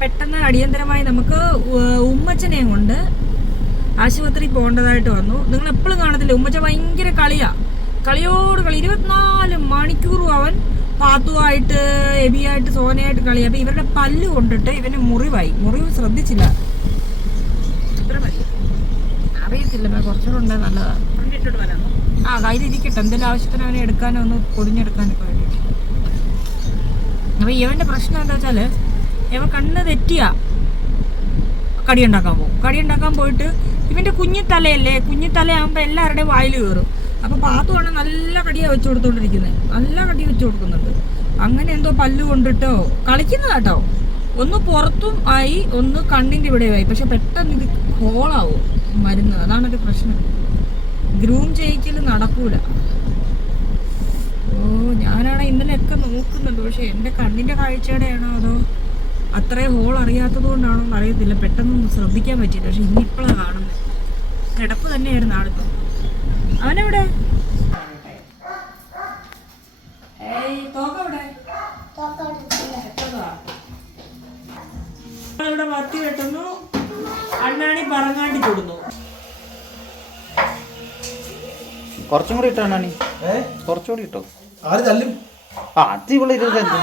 പെട്ടെന്ന് അടിയന്തരമായി നമുക്ക് ഉമ്മച്ചനെയും കൊണ്ട് ആശുപത്രി പോകേണ്ടതായിട്ട് വന്നു. നിങ്ങൾ എപ്പോഴും കാണത്തില്ല, ഉമ്മച്ച ഭയങ്കര കളിയോട് കളി 24 മണിക്കൂറും അവൻ പാത്തുമായിട്ട് എബിയായിട്ട് സോനയായിട്ട് കളി. അപ്പൊ ഇവരുടെ പല്ല് കൊണ്ടിട്ട് ഇവന് മുറിവ് ശ്രദ്ധിച്ചില്ല. അറിയത്തില്ല, കുറച്ചുകൂടെ ഉണ്ട് നല്ലതാണ്. കയ്യിലിരിക്കട്ടെ, എന്തെങ്കിലും ആവശ്യത്തിന് അവനെ എടുക്കാനോ ഒന്ന് പൊതിഞ്ഞെടുക്കാനൊക്കെ വേണ്ടിയിട്ട്. അപ്പൊ ഇവന്റെ പ്രശ്നം എന്താ വെച്ചാല്, ഇവൻ കണ്ണ് തെറ്റിയാ കടിയുണ്ടാക്കാൻ പോയിട്ട് ഇവന്റെ കുഞ്ഞിത്തലയാകുമ്പോ എല്ലാവരുടെയും വായിൽ കയറും. അപ്പൊ പാത്തുവാണ് നല്ല കടിയാ വെച്ചു കൊടുത്തോണ്ടിരിക്കുന്നത്, നല്ല കടി വെച്ചു കൊടുക്കുന്നുണ്ട്. അങ്ങനെ എന്തോ പല്ല് കൊണ്ടിട്ടോ കളിക്കുന്നതാട്ടോ. ഒന്ന് പുറത്തും ആയി, ഒന്ന് കണ്ണിന്റെ ഇവിടെയായി. പക്ഷെ പെട്ടെന്ന് ഇത് ഹോളാവും മരുന്ന്, അതാണൊരു പ്രശ്നം. ഗ്രൂം ചെയ്യിക്കല് നടക്കൂല. ഞാനാണ് ഇന്നലെയൊക്കെ നോക്കുന്നുണ്ട്, പക്ഷെ എന്റെ കണ്ണിന്റെ കാഴ്ചയുടെയാണോ അതോ അത്രയും ഹോൾ അറിയാത്തത് കൊണ്ടാണോ എന്ന് അറിയത്തില്ല. പെട്ടെന്നൊന്നും ശ്രദ്ധിക്കാൻ പറ്റില്ല. പക്ഷെ ഇന്നിപ്പോഴാണ് കാണുന്നത്. കിടപ്പ് തന്നെയായിരുന്നു ആളിപ്പം. അവനെവിടെ? ഇവിടെ മത്തി വെട്ടുന്നു, അണ്ണാണി പറങ്ങാണ്ടി കൊടുന്നു. കുറച്ചും കൂടി ഇട്ടോ അണ്ണാണി, കുറച്ചുകൂടി ഇട്ടോ. ആര് തല്ലും? അതിവിടെ തല്ലും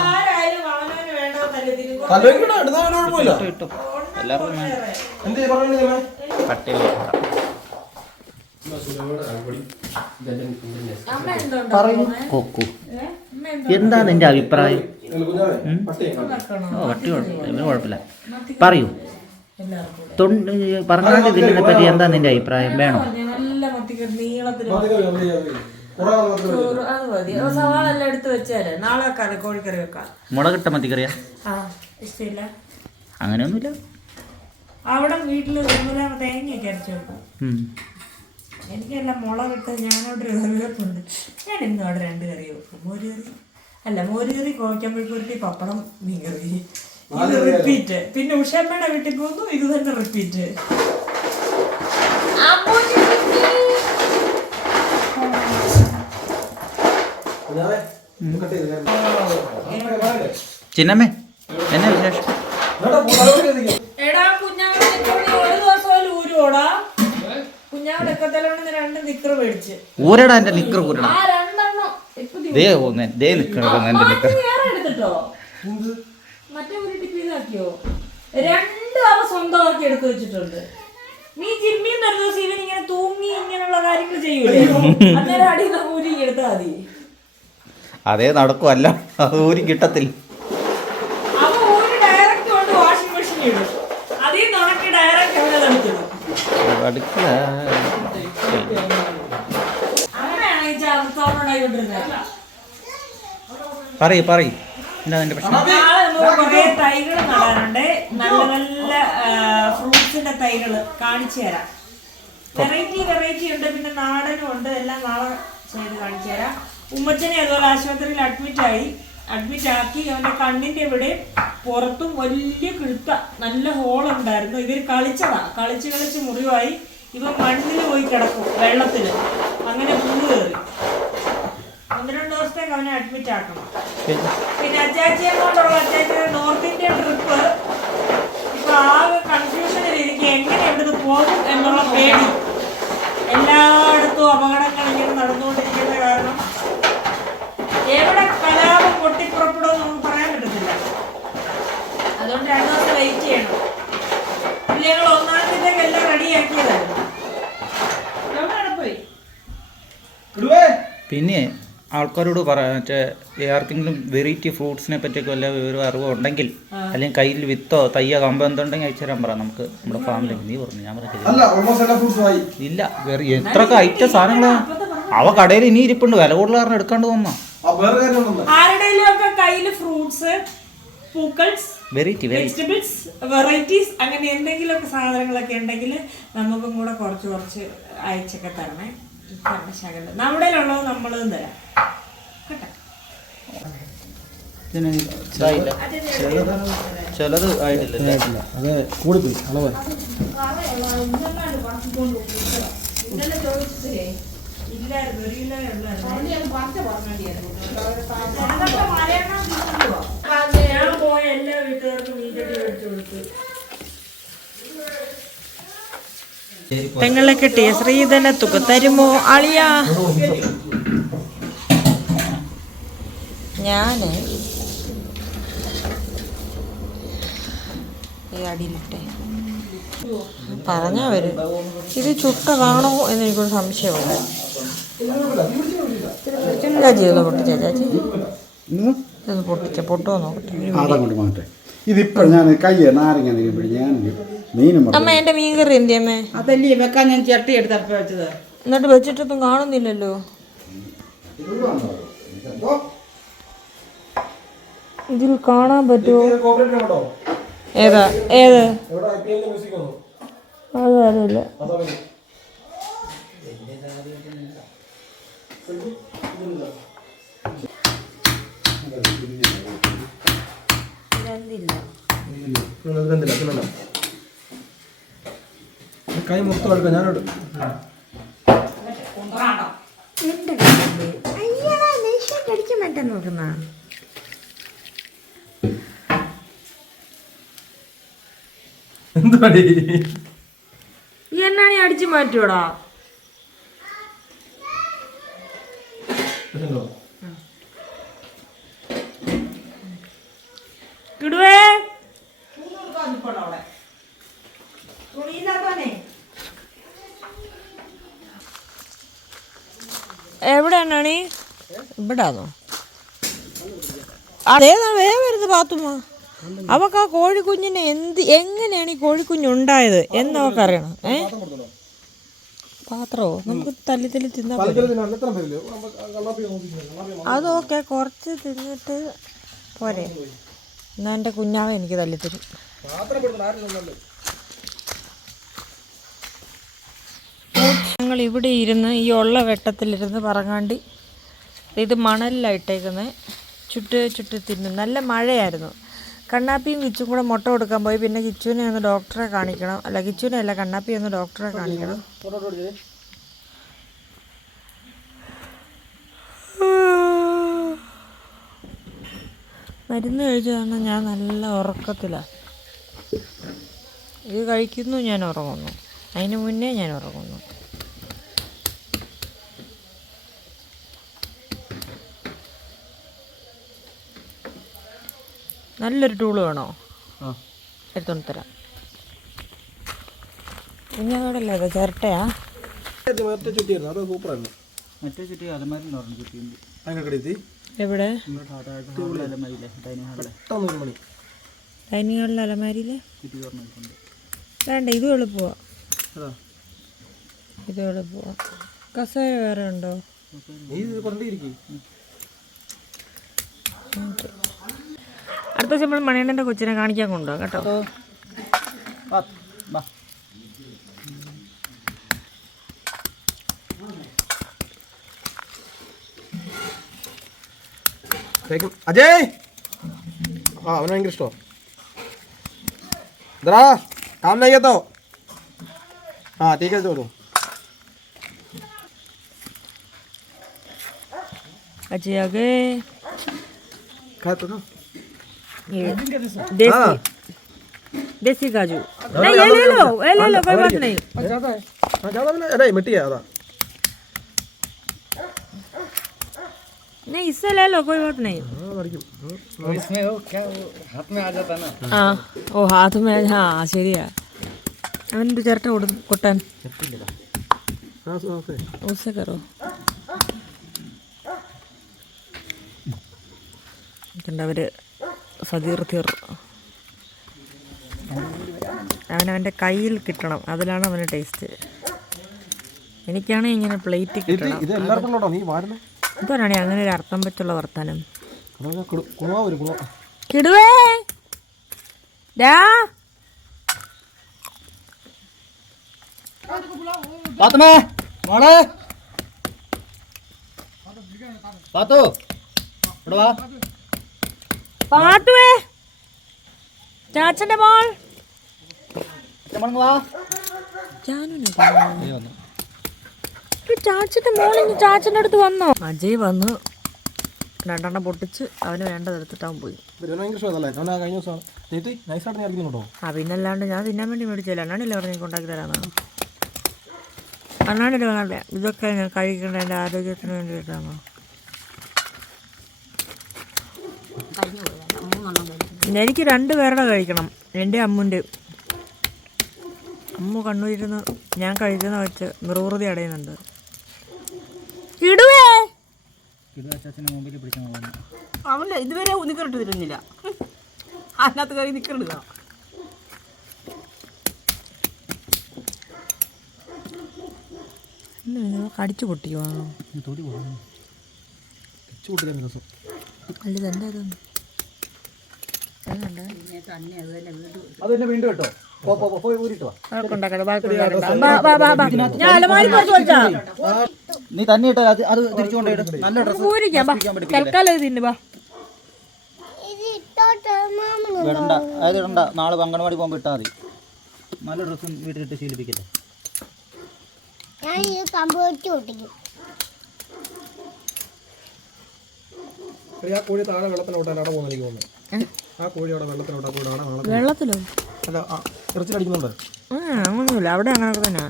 ഇട്ടോ. എല്ലാവർക്കും എന്താ നിന്റെ അഭിപ്രായം? വട്ടി കുഴപ്പമില്ല, പറയൂ. പറഞ്ഞാണ്ട് ഇതിനെ പറ്റി എന്താ നിന്റെ അഭിപ്രായം? വേണോ? സവാളെല്ലാം എടുത്ത് വെച്ചാല് നാളെ കോഴിക്കറി വെക്കാം. മുളകിട്ട മത്തിക്കറിയാ? ഇഷ്ടമില്ല, അങ്ങനെയൊന്നുമില്ല. അവിടെ വീട്ടില് തേങ്ങയൊക്കെ അരച്ചു വെക്കും. എനിക്കെല്ലാം മുളകിട്ട് ഞാനവിടെ ഒരു കറി വെപ്പുണ്ട്. ഞാൻ ഇന്നും അവിടെ 2 കറി വെക്കും. മോരുകറി, കോഴിക്കമ്പഴക്കുരുട്ടി, പപ്പടം, മീൻകറി. ഇത് റിപ്പീറ്റ്. പിന്നെ ഉഷമ്മയുടെ വീട്ടിൽ പോകുന്നു, ഇത് തന്നെ റിപ്പീറ്റ്. ചിന്നമ്മേ, എന്നെ വിശേഷം? എടാ കുഞ്ഞാവിടെ ഒരു ദിവസം ഊരോടാ. കുഞ്ഞാവിടെ 2 നിക്കർ മേടിച്ച് ഊരടാ. എന്റെ നിക്കർ ഊരണം. ആ 2 എടുത്തിട്ടോ മറ്റേ ഊരിട്ട് പീസാക്കിയോ? 2 അവ സ്വന്തമാക്കി എടുത്തു വെച്ചിട്ടുണ്ട്. നീ ജിമ്മിൽ ഒരു ദിവസം ഇവൻ ഇങ്ങനെ തൂങ്ങി ഇങ്ങനെയുള്ള കാര്യങ്ങൾ ചെയ്യൂലേ, അന്നേരം അടിയിൽ ഊരി എടുത്താൽ മതി. അതേ നടക്കുമല്ല, അത് ഊരി കിട്ടത്തില്ല. അപ്പൊ ഊരി ഡയറക്റ്റ് കൊണ്ട് വാഷിംഗ് മെഷീൻ ഇടും, അതിൽ നിന്ന് ഉണക്കി ഡയറക്റ്റ് എവിടെ തളിക്കുന്നു. അങ്ങനെയാണ് ഈ ചാർത്തോണ്ടായിക്കൊണ്ടിരുന്നത്. പറയൂ എന്താ നിന്റെ പ്രശ്നം? നാളെ നമുക്ക് കുറെ തൈകൾ നടാനുണ്ട്. നല്ല നല്ല ഫ്രൂട്ട്സിന്റെ തൈകൾ കാണിച്ചു തരാം. വെറൈറ്റി ഉണ്ട്, പിന്നെ നാടനും ഉണ്ട്. എല്ലാം നാളെ ചെയ്ത് കാണിച്ചു തരാം. ഉമ്മച്ചനെ അതുപോലെ ആശുപത്രിയിൽ അഡ്മിറ്റ് ആക്കി. അവന്റെ കണ്ണിന്റെ ഇവിടെ പുറത്തും വലിയ കിഴുത്ത നല്ല ഹോളുണ്ടായിരുന്നു. ഇവർ കളിച്ച് മുറിവായി. ഇവ മണ്ണിൽ പോയി കിടക്കും, വെള്ളത്തില്. അങ്ങനെ പുല്ല് കയറി 1-2 ദിവസത്തേക്ക് അവനെ അഡ്മിറ്റ് ആക്കണം. പിന്നെ അച്ചാച്ചിയെ നോർത്ത് ഇന്ത്യൻ ട്രിപ്പ് ഇപ്പൊ ആകെ കൺഫ്യൂഷനിൽ ഇരിക്കും. എങ്ങനെ ഇവിടുന്ന് പോകും എന്നുള്ള പേടി. എല്ലായിടത്തും അപകടങ്ങൾ ഇങ്ങനെ നടന്നുകൊണ്ടിരിക്കുന്ന കാരണം എവിടെ കലാപം പൊട്ടിപ്പുറപ്പെടുമെന്ന് നമുക്ക് പറയാൻ പറ്റത്തില്ല. അതുകൊണ്ട് 2 ദിവസം വെയിറ്റ് ചെയ്യണം. ഞങ്ങൾ 1-ാം തീയതിക്ക് എല്ലാം റെഡിയാക്കിയതായിരുന്നു. പോയി പിന്നെ ആൾക്കാരോട് മറ്റേ ആർക്കെങ്കിലും വെറൈറ്റി ഫ്രൂട്ട്സിനെ പറ്റിയൊക്കെ വല്ല ഒരു അറിവോ ഉണ്ടെങ്കിൽ, അല്ലെങ്കിൽ കയ്യിൽ വിത്തോ തയ്യോ കമ്പോ എന്തുണ്ടെങ്കിൽ അയച്ചു തരാൻ പറ. നമുക്ക് നമ്മുടെ ഫാമിലി. നീ പറഞ്ഞു, ഞാൻ പറഞ്ഞു ഇല്ല. എത്രയൊക്കെ ഐറ്റം സാധനങ്ങളാ അവ കടയിൽ ഇനി ഇരിപ്പുണ്ട്. വില കൂടുതൽ കാരണം എടുക്കാണ്ട് പോന്നാ. ആരുടെയൊക്കെ കയ്യിൽ ഫ്രൂട്ട്സ്, പൂക്കൾസ്, വെജിറ്റബിൾസ്, വെറൈറ്റീസ് അങ്ങനെ എന്തെങ്കിലുമൊക്കെ സാധനങ്ങളൊക്കെ ഉണ്ടെങ്കിൽ നമുക്കും കൂടെ കുറച്ച് അയച്ചൊക്കെ തരണേ. ശകലം നമ്മുടെ ഉള്ളത് നമ്മളും തരാം കേട്ടോ. ചിലത് ആയിട്ടില്ല, അത് കൂടിപ്പോയി അളവ്. ഞാൻ പോയ എല്ലാ വീട്ടുകാർക്കും മീൻചട്ടി മേടിച്ചു പെങ്ങളെ കിട്ടിയ ശ്രീധന തുക തരുമോ അളിയാ? ഞാന് ഈ അടിയിലിട്ടെ പറഞ്ഞവര് ഇത് ചുട്ടതാണോ എന്ന് എനിക്കൊരു സംശയമുണ്ട്. ചെയ്തോ പൊട്ടിച്ച ചാച്ചി, ഇത് പൊട്ടുമോ നോക്കട്ടെ. ഇതിപ്പോൾ ഞാൻ കയ്യെ നാരങ്ങ ഞാൻ മീനും അമ്മ എന്റെ മീൻ കറി എന്തി അമ്മേ? അതല്ലേ വെക്കാൻ ഞാൻ ചിരട്ടി എടുത്തപ്പ വെച്ചത്. എന്നിട്ട് വെച്ചിട്ടൊന്നും കാണുന്നില്ലല്ലോ. ഇതിൽ കാണാൻ പറ്റുമോ? ഏതാ ഏത്? അതല്ല കൈ മൊത്തം എടുക്കാം ഞാനോട് അടിക്കാൻ പറ്റാൻ നോക്കുന്ന ഈ എന്നാണ് അടിച്ചു മാറ്റൂടാ. കിടുവേ എവിടെയാണ് ഇവിടാന്നോ? അതേതാ വേഗം വരുന്നത് പാത്തുമ്മ. അവക്ക് ആ കോഴിക്കുഞ്ഞിനെ എങ്ങനെയാണ് ഈ കുഞ്ഞുണ്ടായത് എന്ന് അവക്കറിയണം. പാത്രമോ നമുക്ക് തല്ലി തിന്നാൻ അതൊക്കെ കുറച്ച് തിന്നിട്ട് പോരെ. എന്നാ എൻ്റെ കുഞ്ഞാവെ എനിക്ക് തല്ലിത്തരും. ഞങ്ങൾ ഇവിടെ ഇരുന്ന് ഈ ഉള്ള വെട്ടത്തിലിരുന്ന് പറങ്ങാണ്ടി ഇത് മണലിലായിട്ടേക്കുന്നത് ചുട്ട് തിന്നും. നല്ല മഴയായിരുന്നു. കണ്ണാപ്പിയും കിച്ചും കൂടെ മുട്ട കൊടുക്കാൻ പോയി. പിന്നെ കിച്ചുവിനെ ഒന്ന് ഡോക്ടറെ കാണിക്കണം. അല്ല കിച്ചുവിനെ അല്ല, കണ്ണാപ്പി ഒന്ന് ഡോക്ടറെ കാണിക്കണം. മരുന്ന് കഴിച്ചു കാരണം ഞാൻ നല്ല ഉറക്കത്തിലാണ്. ഇത് കഴിക്കുന്നു, ഞാൻ ഉറങ്ങുന്നു. അതിന് മുന്നേ ഞാൻ ഉറങ്ങുന്നു. നല്ലൊരു ടൂള് വേണോ? എടുത്തോണ്ട് തരാം. കുഞ്ഞതോടല്ലേ അത് ചിരട്ടയാ? എവിടെ? ഡൈനിങ് ഹാളിലെ അലമാരിയിലെ വേണ്ട. ഇതും എളുപ്പമാ, ഇത് എളുപ്പമാ. കസേര വേറെ ഉണ്ടോ? അടുത്ത ദിവസം നമ്മൾ മണിയണ്ണൻ്റെ കൊച്ചിനെ കാണിക്കാൻ കൊണ്ടുപോകാം കേട്ടോ. അജയ് അവന് ഭയങ്കര ഇഷ്ടോ. ഇതാ काम नहीं है तो हाँ ठीक है दो अजय आ गए। खा तो ना देसी देसी काजू नहीं, ये ले लो कोई बात नहीं। ज़्यादा अरे मिट्टी है ज़्यादा नहीं, इससे ले लो कोई बात नहीं। इसमें वो क्या हाथ में आ जाता ना। हाँ वो हाथ में, हाँ ശരിയാ. അവൻ്റെ ചിരട്ട കൊട്ടാൻ उससे करो. അവര് സതീർത്തിർ അവനവൻ്റെ കയ്യിൽ കിട്ടണം, അതിലാണ് അവന് ടേസ്റ്റ്. എനിക്കാണെങ്കിൽ ഇങ്ങനെ പ്ലേറ്റ് കിട്ടണം. ഇതാണേ അങ്ങനെ ഒരു അർത്ഥം വെച്ചുള്ള വർത്താനം. കിടുവേ പാത്തുവേ ചാച്ചന്റെ മോൾ ചാച്ചന്റെ മോൾ ചാച്ചന്റെ അടുത്ത് വന്നോ? അജയ് വന്നു. രണ്ടെണ്ണം പൊട്ടിച്ച് അവന് വേണ്ടത് എടുത്തിട്ട് അവൻ പോയി. ആ പിന്നല്ലാണ്ട് ഞാൻ തിന്നാൻ വേണ്ടി മേടിച്ചില്ല. അണ്ണാണില്ല പറഞ്ഞ് കൊണ്ടാക്കി തരാമെന്നാണ്. അണ്ണാണില്ല വേണ്ട, ഇതൊക്കെ ഞാൻ കഴിക്കേണ്ട എൻ്റെ ആരോഗ്യത്തിന് വേണ്ടിയിട്ടാണ്. എനിക്ക് 2 പേരുടെ കഴിക്കണം, എൻ്റെ അമ്മുൻ്റെ. അമ്മു കണ്ണൂരിരുന്ന് ഞാൻ കഴിക്കുന്ന വെച്ച് നിർവൃതി അടയുന്നുണ്ട്. ഇടുവേ അവൻ്റെ ഇതുവരെ നിക്കറിട്ട് തിരുന്നില്ല, അതിനകത്ത് കറി നിക്കറിടുക. കടിച്ചു പൊട്ടിക്കുവാണോ? അല്ല ഇതെന്താ അതെന്നെ വീണ്ടും കേട്ടോ. നീ തന്നെ ഇട്ടോ, അത് തിരിച്ചു കൊണ്ടുപോയിട്ട് നല്ല ഡ്രസ്സ് ഇടണ്ട, അത് ഇടണ്ട. നാളെ അംഗൻവാടി പോകുമ്പോൾ ഇട്ടാൽ മതി. നല്ല ഡ്രസ്സും വീട്ടിലിട്ട് ശീലിപ്പിക്കില്ല. കോഴി താഴെ വെള്ളത്തിലോട്ടാണ് അവിടെ പോകുന്നത് എനിക്ക് തോന്നുന്നു. ആ കോഴി അവിടെ വെള്ളത്തിലോട്ടാണ്. വെള്ളത്തിലോ? അല്ല, ഇറച്ചിലടിക്കുന്നുണ്ട്. അങ്ങനൊന്നുമില്ല, അവിടെ അങ്ങനൊക്കെ തന്നെ.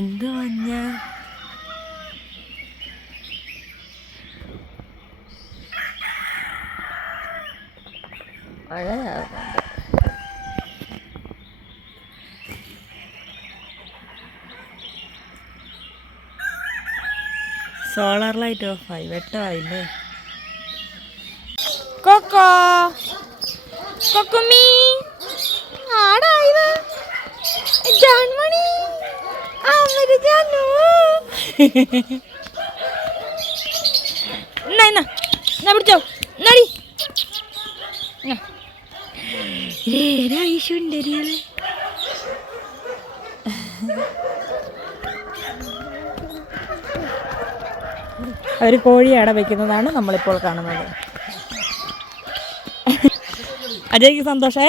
എന്ത് മഞ്ഞ സോളാർ ലൈറ്റ് ഓഫായി, വെട്ടമായില്ലേ? കൊക്കോ കൊക്കുമീ ആടായത് ജാൻമണി അവര് ജാനു എന്നാ പിടിച്ചോ നടി ഏരായിഷുണ്ടരിയല്ലേ. ഒരു കോഴിയെ അട വയ്ക്കുന്നതാണ് നമ്മളിപ്പോൾ കാണുന്നത്. അജയ്ക്ക് സന്തോഷേ?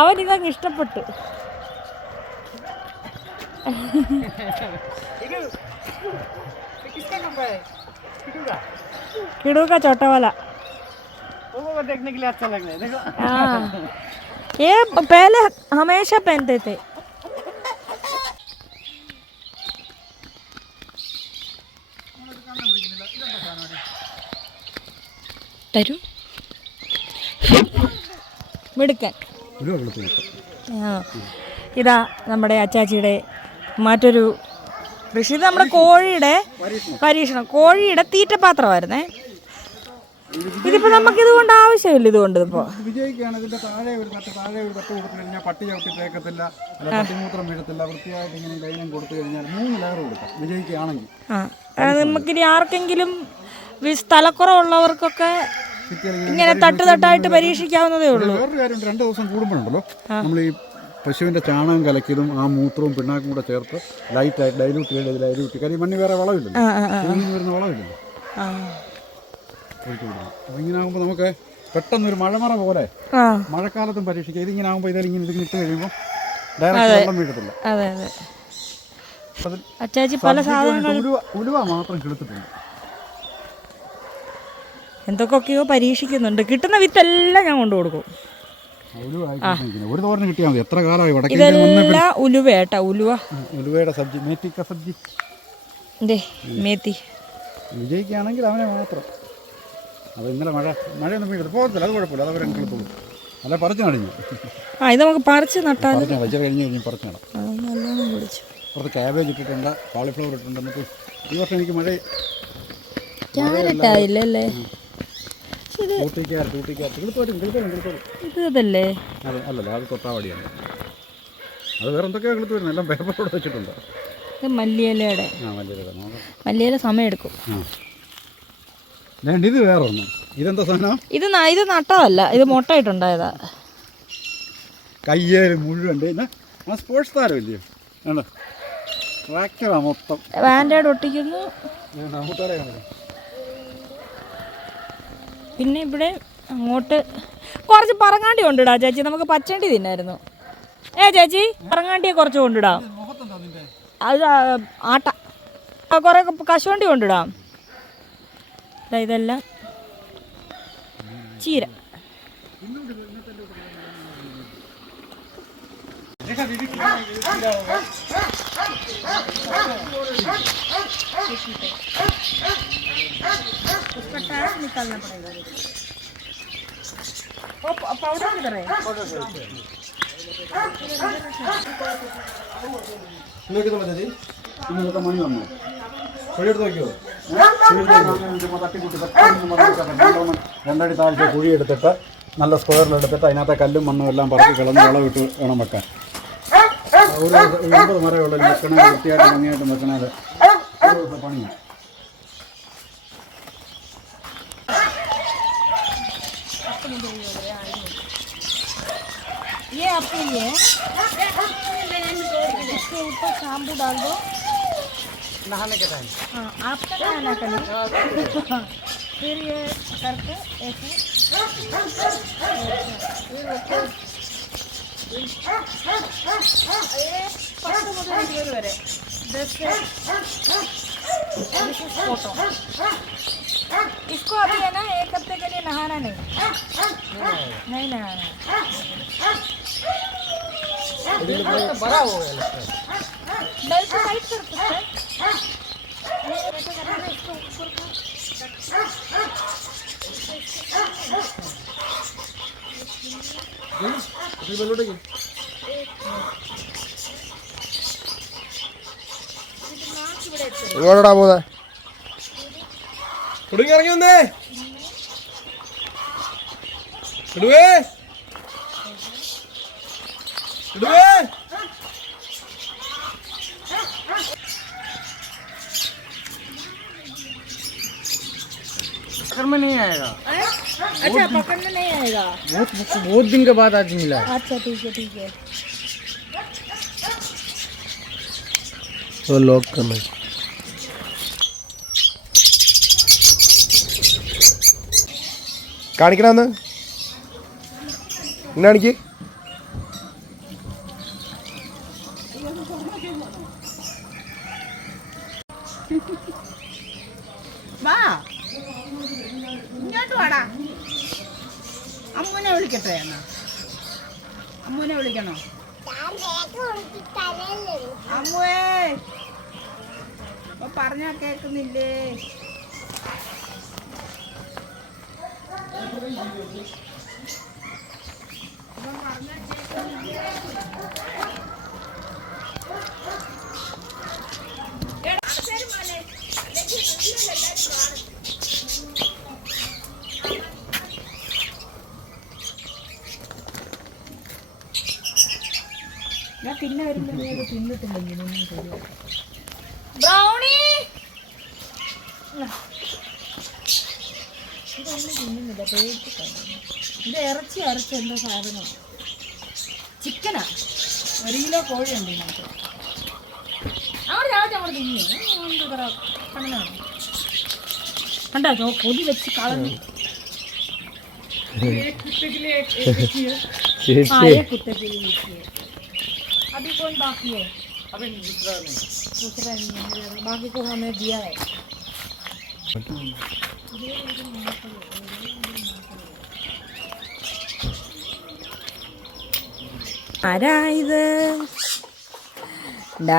അവനിതങ്ങ് ഇഷ്ടപ്പെട്ടു. किड़ू का छोटा वाला वो देखने के लिए अच्छा लग रहा है। देखो ये पहले हमेशा पहनते थे। തരൂ മിടുക്കൻ. ഇതാ നമ്മുടെ അച്ചാച്ചിയുടെ മറ്റൊരു കൃഷി. ഇത് നമ്മുടെ കോഴിയുടെ പരീക്ഷണം. കോഴിയുടെ തീറ്റപാത്രമായിരുന്നേ. ഇതിപ്പോ നമുക്ക് ഇതുകൊണ്ട് ആവശ്യമില്ല. ഇതുകൊണ്ട് ഇപ്പോ വിജയിക്കുകയാണ്. ഇതിന്റെ താഴെ ഒരു തട്ട് കൊടുത്തു കഴിഞ്ഞാൽ പട്ടി ചവിട്ടി തേക്കത്തില്ല, പട്ടിമൂത്രം വീഴത്തില്ല. വൃത്തിയായിട്ട് ഇങ്ങനെ ലൈനം കൊടുത്തു കഴിഞ്ഞാൽ 3 ലെയർ കൊടുക്കാം വിജയിക്കുകയാണെങ്കിൽ. നമുക്കിനി ആർക്കെങ്കിലും സ്ഥലക്കുറവുള്ളവർക്കൊക്കെ ഇങ്ങനെ തട്ടായിട്ട് പരീക്ഷിക്കാവുന്നതേ ഉള്ളൂ. വേറൊരു കാര്യം, 2 ദിവസം കൂടുമ്പോഴുണ്ടല്ലോ നമ്മൾ ഈ പശുവിൻ്റെ ചാണകം കലക്കിയതും ആ മൂത്രവും പിണ്ണാക്കും കൂടെ ചേർത്ത് ലൈറ്റായിട്ട് ഡൈലൂട്ട് കാര്യം മണ്ണ് വേറെ വളമില്ലല്ലോ, വരുന്ന വളമില്ലല്ലോ. അപ്പോൾ ഇങ്ങനെ ആകുമ്പോൾ നമുക്ക് പെട്ടെന്നൊരു മഴമറ പോലെ മഴക്കാലത്തും പരീക്ഷിക്കാം. ഇതിങ്ങനെ ആകുമ്പോൾ ഇതിങ്ങനെ ഇട്ട് കഴിയുമ്പോൾ ഡയറക്റ്റ് വെള്ളം വീഴത്തില്ല. ഉലുവ മാത്രം കിളുത്തിട്ടുണ്ട്. എന്തൊക്കെയോ പരീക്ഷിക്കുന്നുണ്ട്. കിട്ടുന്ന വിത്തെല്ലാം ഞാൻ കൊണ്ടു കൊടുക്കും. ഒരു തോരന് കിട്ടിയാൽ മതി. എത്ര കാലമായി ഇതെല്ലാം ഉലുവേട്ടാ. ഉലുവയുടെ സബ്ജി, മേത്തിക്ക സബ്ജി. മേത്തി വിജയിക്കുകയാണെങ്കിൽ അവനെ മാത്രം. അത് ഇന്നലെ മഴയൊന്നും വീഴത്തില്ല, പോകത്തില്ല. അത് കുഴപ്പമില്ല, അത് അവരെ കിളത്തുള്ളൂ. അല്ല പറിച്ചു നടിഞ്ഞു. ഇത് നമുക്ക് പറിച്ച് നട്ടാൽ കഴിഞ്ഞ് പറിച്ചു നടാം. പുറത്ത് ക്യാബേജ് ഇട്ടിട്ടുണ്ട്, കോളിഫ്ലവർ ഇട്ടിട്ടുണ്ട്. എന്നിട്ട് ഈ വർഷം എനിക്ക് മഴ ക്യാരറ്റായില്ലേ? ഇതല്ലേ? അല്ലല്ല, അത് തൊട്ടാവടിയാണ്. അത് വേറെ എന്തൊക്കെയാണ് കിളുത്ത് വരുന്നത്, എല്ലാം പേപ്പറോടെ വെച്ചിട്ടുണ്ട്. മല്ലിയിലയുടെ മല്ലിയില സമയം എടുക്കും. ഇത് വേറെ ഒന്നും. ഇതെന്താ സാധനം? ഇത് നട്ടതല്ല, ഇത് മുട്ടയിട്ടുണ്ടായതാ. കയ്യേല് മുഴുവൻ സ്പോർട്സ് താരമില്ലയോ? ട്രാക്ടറാ മൊത്തം. ബാൻഡേഡ് ഒട്ടിക്കുന്നു. പിന്നെ ഇവിടെ അങ്ങോട്ട് കുറച്ച് പറങ്ങാണ്ടി കൊണ്ടിടാ ചേച്ചി, നമുക്ക് പച്ചണ്ടി തിന്നായിരുന്നു. ചേച്ചി പറങ്ങാണ്ടിയെ കുറച്ച് കൊണ്ടിടാം. അത് ആട്ട കുറേ കശുവണ്ടി കൊണ്ടിടാം. ഇതെല്ലാം ചീര. निकालना पड़ेगा वो पाउडर किधर है? ഇന്നത്തെ മണി വന്നു കുഴിയെടുത്ത് നോക്കിയോ? തട്ടിക്കൂട്ടി രണ്ടടി താഴ്ച കുഴിയെടുത്തിട്ട് നല്ല സ്ക്വയറിലെടുത്തിട്ട് അതിനകത്തെ കല്ലും മണ്ണും എല്ലാം പറക്കി കളഞ്ഞ് വളമിട്ട് വേണം വെക്കാൻ. ഒരു 80 മരമുള്ള വെക്കണ വൃത്തിയായിട്ട് ഭംഗിയായിട്ട് വെക്കണത് പണിയാണ്. ये आपके लिए इसके ऊपर शैम्पू डाल दो नहाने के टाइम. हाँ आपका नहाना का नहीं फिर ये करके ऐसे पट्टू मुझे इधर वरे फोटो इसको अभी है ना 1 हफ्ते के लिए नहाना नहीं नहाना. बड़ा हो गया बेल को टाइट कर सकते हैं. ऐसा करना है इसको ऊपर को. ഇങ്ങോട്ടാ പോകുന്നേ? കുടുങ്ങി ഇറങ്ങി വന്നേ. ഇടുവേ ഇടുവേ. में नहीं आएगा. अच्छा पकड़ने नहीं आएगा. बहुत दिन के बाद आज मिला. अच्छा ठीक है. तो लॉक करना കാണിക്കണമെന്ന് ഇന്ന് കാണിക്ക്. വാ ഇങ്ങോട്ട് വാടാ. അമ്മൂനെ വിളിക്കട്ടെ എന്നാ? അമ്മൂനെ വിളിക്കണോ? അമ്മുവേ പറഞ്ഞാ കേൾക്കുന്നില്ലേ? ഞാൻ പിന്നെ വരുമ്പോൾ നീ അത് തിന്നിട്ടില്ലെങ്കിൽ ബ്രൗണി ഇതൊന്നും തിന്നുന്നില്ല, പേടിച്ചിട്ടാണ്. ഇത് ഇറച്ചി എന്തോ സാധനം ചിക്കനാ. 1 കിലോ കോഴിയുണ്ട് ഇതിനകത്ത്. അവിടെ തിന്നു കണ്ണനാണ് കണ്ടോ പൊടി വെച്ച് കളഞ്ഞു. अभी कौन बाकी है? अभी दूसरा नहीं, बाकी को हमें दिया है. ആരാ ഇത്?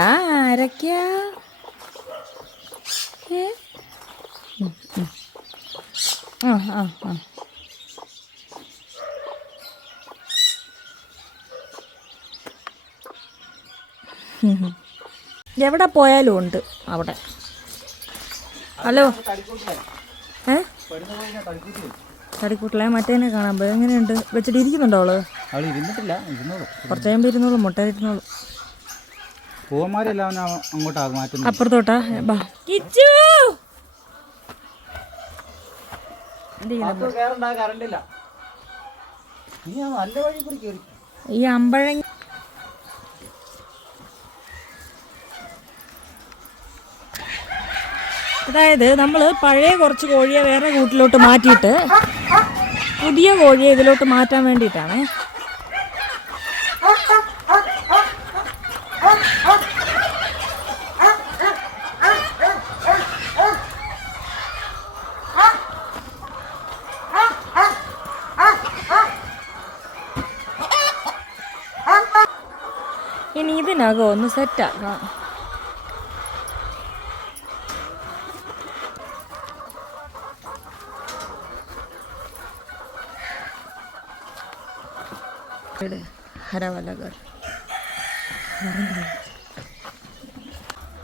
ആരൊക്കെയാ? എവിടെ പോയാലും ഉണ്ട് അവിടെ. ഹലോ തടിക്കൂട്ടിലെ മറ്റേനെ കാണാൻ പോയി. എങ്ങനെയുണ്ട്? വെച്ചിട്ട് ഇരിക്കുന്നുണ്ടോ അവള്? അവൾ ഇരുന്നിട്ടില്ല, ഇരുന്നോളൂ. കുറച്ച് കഴിയുമ്പോൾ ഇരുന്നോളൂ, മുട്ടയിരുന്നോളൂ. പൂവന്മാരെല്ലാം അങ്ങോട്ടാ മാറ്റുന്നു. അപ്പുറത്തോട്ടാ. ഈ അമ്പഴങ്ങ അതായത് നമ്മൾ പഴയ കുറച്ച് കോഴിയെ വേറെ കൂട്ടിലോട്ട് മാറ്റിയിട്ട് പുതിയ കോഴിയെ ഇതിലോട്ട് മാറ്റാൻ വേണ്ടിയിട്ടാണ്. ഇനി ഇതിനകം ഒന്ന് സെറ്റാക്കാം.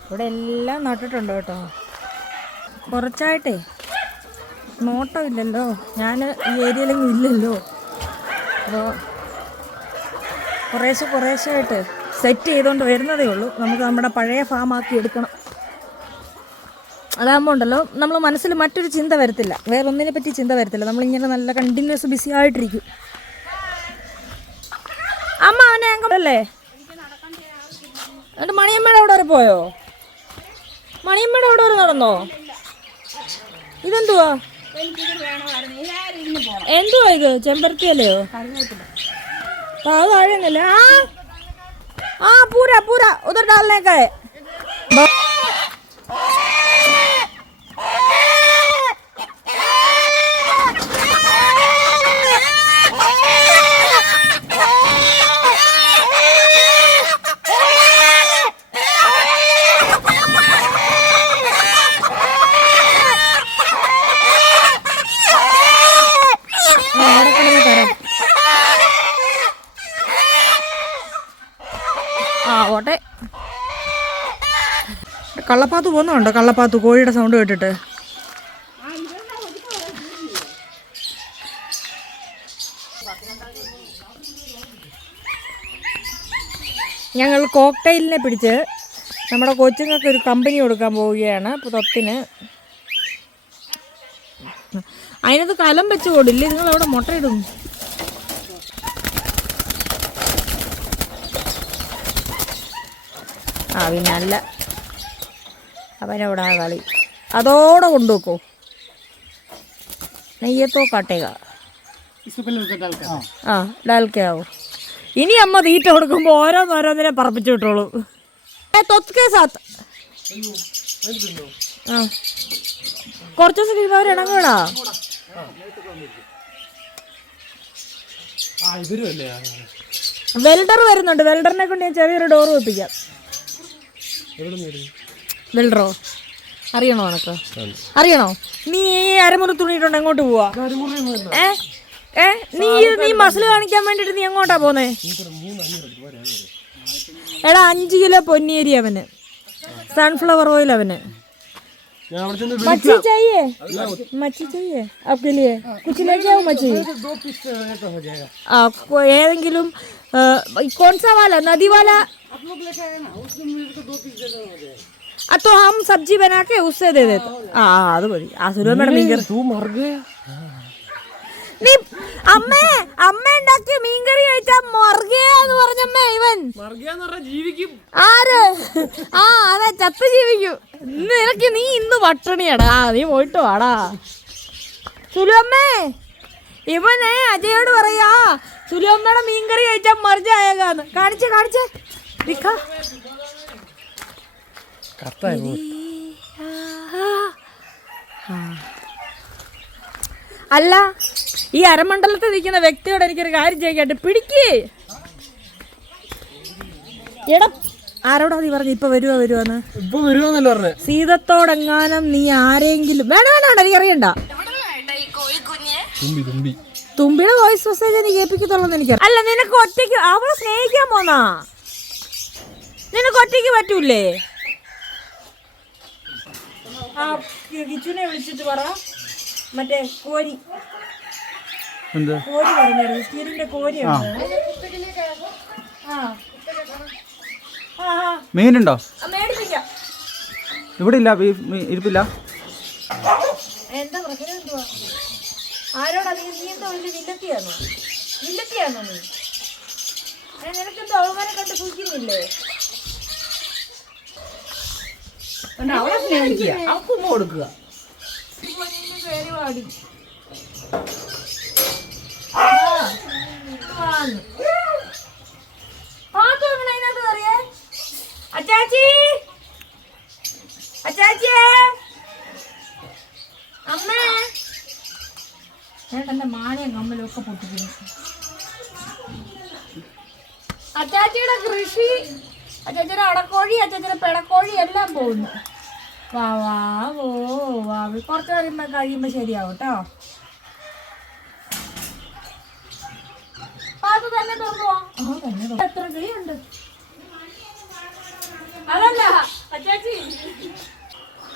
ഇവിടെ എല്ലാം നട്ടിട്ടുണ്ട് കേട്ടോ. കുറച്ചായിട്ടേ നോട്ടമില്ലല്ലോ, ഞാൻ ഈ ഏരിയയിലെങ്കിലും ഇല്ലല്ലോ. അപ്പോൾ കുറേശ്ശായിട്ട് സെറ്റ് ചെയ്തുകൊണ്ട് വരുന്നതേ ഉള്ളൂ. നമുക്ക് നമ്മുടെ പഴയ ഫാമാക്കി എടുക്കണം. അതാകുമ്പോൾ ഉണ്ടല്ലോ നമ്മൾ മനസ്സിൽ മറ്റൊരു ചിന്ത വരത്തില്ല, വേറെ ഒന്നിനെ പറ്റി ചിന്ത വരത്തില്ല. നമ്മളിങ്ങനെ നല്ല കണ്ടിന്യൂസ് ബിസി ആയിട്ടിരിക്കും. അമ്മ അവനെ അല്ലേ എന്നിട്ട് മണിയമ്മയുടെ അവിടെ വരെ പോയോ? മണിയമ്മയുടെ അവിടെ വരെ നടന്നോ? ഇതെന്തുവാ? എന്തുവാ ഇത്? ചെമ്പരത്തിയല്ലയോ? അത് താഴെയൊന്നുമില്ല. ആ പൂരാ പൂരാ ഉധർ ഡാലനെ का है. ഓട്ടെ കള്ളപ്പാത്ത് പോകുന്നുണ്ടോ? കള്ളപ്പാത്ത് കോഴിയുടെ സൗണ്ട് കേട്ടിട്ട്. ഞങ്ങൾ കോക്ടെയിലിനെ പിടിച്ച് നമ്മുടെ കൊച്ചുങ്ങൾക്ക് ഒരു കമ്പനി കൊടുക്കാൻ പോവുകയാണ് പുതത്തിന്. അതിനകത്ത് കലം വെച്ച് കൊടുല്ലേ? നിങ്ങൾ അവിടെ മുട്ടയിടും. പിന്നല്ല അവനവിടെ ആ കളി അതോടെ കൊണ്ടുവെക്കോ. നെയ്യത്തോ കാട്ടേക ഡാൽക്കാവോ. ഇനി അമ്മ തീറ്റ കൊടുക്കുമ്പോൾ ഓരോന്നോരോന്നിനെ പറപ്പിച്ചു വിട്ടോളൂ. കുറച്ച് ദിവസം കഴിയുമ്പോൾ ഇണങ്ങൂടാ. വെൽഡർ വരുന്നുണ്ട്. വെൽഡറിനെ കൊണ്ട് ഞാൻ ചെറിയൊരു ഡോർ വെപ്പിക്കാം. വെൽഡറോ അറിയണോ? നിനക്ക് അറിയണോ? നീ അരമുറി തുണിയിട്ടുണ്ട് എങ്ങോട്ട് പോവാ? നീ മസിൽ കാണിക്കാൻ വേണ്ടിട്ട് നീ എങ്ങോട്ടാ പോന്നേ? എടാ 5 കിലോ പൊന്നിയേരി അവന്, സൺഫ്ലവർ ഓയിൽ അവന്. मच्छी चाहिए? मच्छी चाहिए आपके लिए? कुछ लेके आओ मच्छी. ഏതെങ്കിലും कौन सा वाला? नदी वाला? तो हम सब्जी बना के उससे दे देते. അത് മതി. നീ അമ്മേ ഉണ്ടാക്കിയ മീൻകറി കഴിച്ചാ മർഗയാന്ന് പറഞ്ഞമ്മേ. ഇവൻ ആര്? അതെ, ചത്ത് ജീവിക്കും. നിനക്ക് നീ ഇന്ന് പട്ടിണിയാടാ. നീ പോയിട്ട് വാടാ. സുലുവമ്മേ, ഇവനെ അജയോട് പറയാ സുലുവമ്മയുടെ മീൻകറി കഴിച്ചാ മർജായകാന്ന്. കാണിച്ചേ അല്ല, ഈ അരമണ്ഡലത്തിൽ നിൽക്കുന്ന വ്യക്തിയോട് എനിക്കൊരു കാര്യം ചോദിക്കട്ടെ. പിടിക്ക്. എടാ, ആരോടാ നീ പറഞ്ഞു ഇപ്പൊ വരുവാന്ന്? ഇപ്പൊ വരുവാന്നല്ലോ പറഞ്ഞേ. സീതത്തോടെങ്ങാനും നീ ആരെങ്കിലും വേണ്ട എനിക്ക് അറിയണ്ട. തുമ്പിയുടെ വോയിസ് മെസ്സേജ് നീ കേൾപ്പിക്കത്തുള്ളൂ എനിക്ക്. അല്ല, നിനക്ക് ഒറ്റയ്ക്ക് അവളെ സ്നേഹിക്കാൻ പോന്നാ? നിനക്ക് ഒറ്റയ്ക്ക് പറ്റൂലേ? കിച്ചുനെ വിളിച്ചിട്ട് പറ മറ്റേ കോരി പറഞ്ഞായിരുന്നു. സ്റ്റീലിന്റെ കോരിയാണ്. മീനുണ്ടോ? മേടിപ്പിക്കാം. ഇവിടെ ഇല്ല, ഇരിപ്പില്ല. എന്താ പ്രശ്നം? എന്തുവാ? ആരോടാ നീ എന്താ വലിയ വില്ലത്തിയാണോ നീ? നിനക്കെന്തോ അവമാനം കണ്ട് സൂചിക്കുന്നില്ലേ? അവളെ സ്നേഹിക്കുക, അവൾക്കുമ്മ കൊടുക്കുക. അച്ചാച്ചി അച്ചാച്ചിയേ അമ്മേ ചേട്ടന്റെ മാലയും കമ്മലും ഒക്കെ പൊട്ടിക്കുന്നു. അച്ചാച്ചിയുടെ കൃഷി, അച്ചാച്ചിയുടെ അടക്കോഴി, അച്ചാച്ചിയുടെ പിടക്കോഴി എല്ലാം പോകുന്നു. വാ വാ ഓ വാ, കുറച്ച് കഴിയുമ്പോ ശരിയാവും കേട്ടോ. അത് തന്നെ തുറന്നുവാ. എത്ര കിളിയുണ്ട്. അതല്ല അച്ചാച്ചി,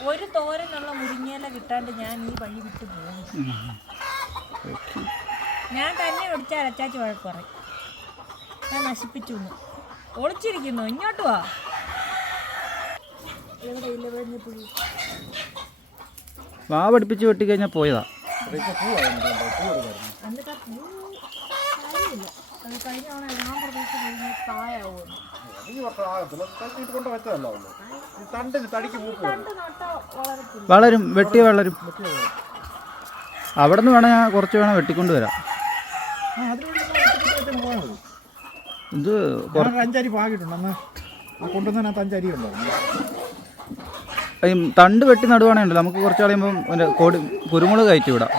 ഒരു തോരനുള്ള മുരിങ്ങയില കിട്ടാണ്ട് ഞാൻ ഈ വഴി വിട്ടു പോകും. ഞാൻ തന്നെ ഒടിച്ചാൽ അച്ചാച്ചി വഴക്ക് പറയും. ഞാൻ നശിപ്പിച്ചു. ഒളിച്ചിരിക്കുന്നു. ഇങ്ങോട്ട് വാ. എവിടെ ഇല്ല പുഴി. വാ പഠിപ്പിച്ച് വെട്ടിക്കഴിഞ്ഞാൽ പോയതാ. എന്നിട്ട് പൂ കാര്യമില്ല. അത് കഴിഞ്ഞ തവണ ഞാൻ പ്രതീക്ഷ കായാവുമെന്ന്. വളരും, വെട്ടിയ വളരും. അവിടെ നിന്ന് വേണം ഞാൻ കുറച്ച് വേണം വെട്ടിക്കൊണ്ട് വരാം. ഇത് അഞ്ചരി പാകിട്ടുണ്ട്. അന്ന് കൊണ്ടുവന്നതിനകത്ത് 5 അരി ഉണ്ടോ? ഈ തണ്ട് വെട്ടി നടുവാണെങ്കിൽ നമുക്ക് കുറച്ച് കളയുമ്പം കുരുമുളക് കയറ്റി വിടാം.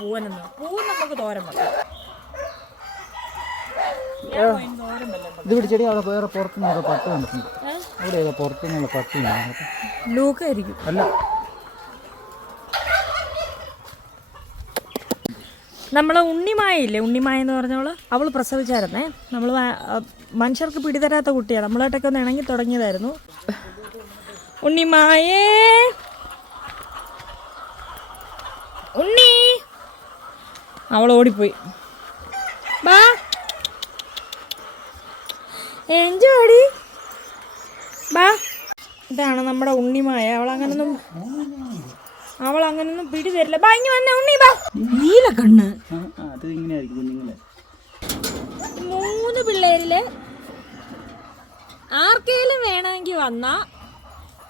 പൂവൻ നമുക്ക് തോരൻ വെക്കാം. ഇത് പിടിച്ചടി. അവിടെ വേറെ പുറത്തുനിന്നുള്ള പട്ട് കണ്ടിട്ടുണ്ട്. അവിടെ ഏതാ പുറത്തുനിന്നുള്ള പട്ടി? ലൂക്കായിരിക്കും. അല്ല, നമ്മളെ ഉണ്ണിമായില്ലേ, ഉണ്ണിമായ എന്ന് പറഞ്ഞവള്, അവൾ പ്രസവിച്ചായിരുന്നേ. നമ്മൾ മനുഷ്യർക്ക് പിടിതരാത്ത കുട്ടിയാണ്. നമ്മളായിട്ടൊക്കെ ഒന്ന് ഇണങ്ങി തുടങ്ങിയതായിരുന്നു. ഉണ്ണിമായേ, ഉണ്ണി, അവൾ ഓടിപ്പോയി. ബാ എഞ്ചോടി ബാ. ഇതാണ് നമ്മുടെ ഉണ്ണിമായ. അവളങ്ങനൊന്നും പിടി തരില്ല. ബാ ഇങ്ങ് വന്നേ ഉണ്ണി ബാ. നീല കണ്ണ്. അത് ഇങ്ങനെയായിരിക്കും കുഞ്ഞുങ്ങളെ. 3 പിള്ളേരില് ആർക്കേലും വേണമെങ്കിൽ വന്നാ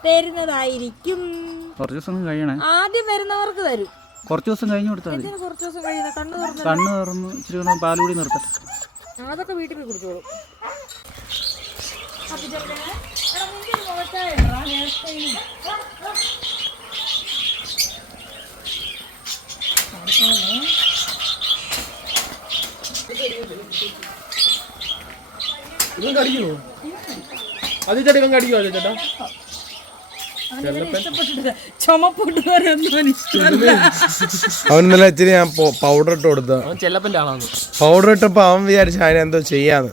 തരുന്നതായിരിക്കും. കുറച്ച് ദിവസം കഴിയണേ. ആദ്യം വരുന്നവർക്ക് തരും. കുറച്ച് ദിവസം കഴിഞ്ഞ് കൊടുത്താൽ മതി. കുറച്ച് ദിവസം കഴിയുന്ന കണ്ണ് തുറന്ന് ഇച്ചിരി പാലുകൂടി നിർത്തട്ടെ. അതൊക്കെ വീട്ടിൽ പോയി കുടിച്ചോളൂ. ഇവൻ കടിക്കുമോ? അത് ചേട്ടാ ഇവൻ കടിക്കുമോ ചേട്ടാ? അവൻ ഇന്നലെ ഇച്ചിരി ഞാൻ പൗഡർ ഇട്ട് കൊടുത്ത. പൗഡർ ഇട്ടപ്പോ അവൻ വിചാരിച്ചു അതിനെന്തോ ചെയ്യാന്ന്.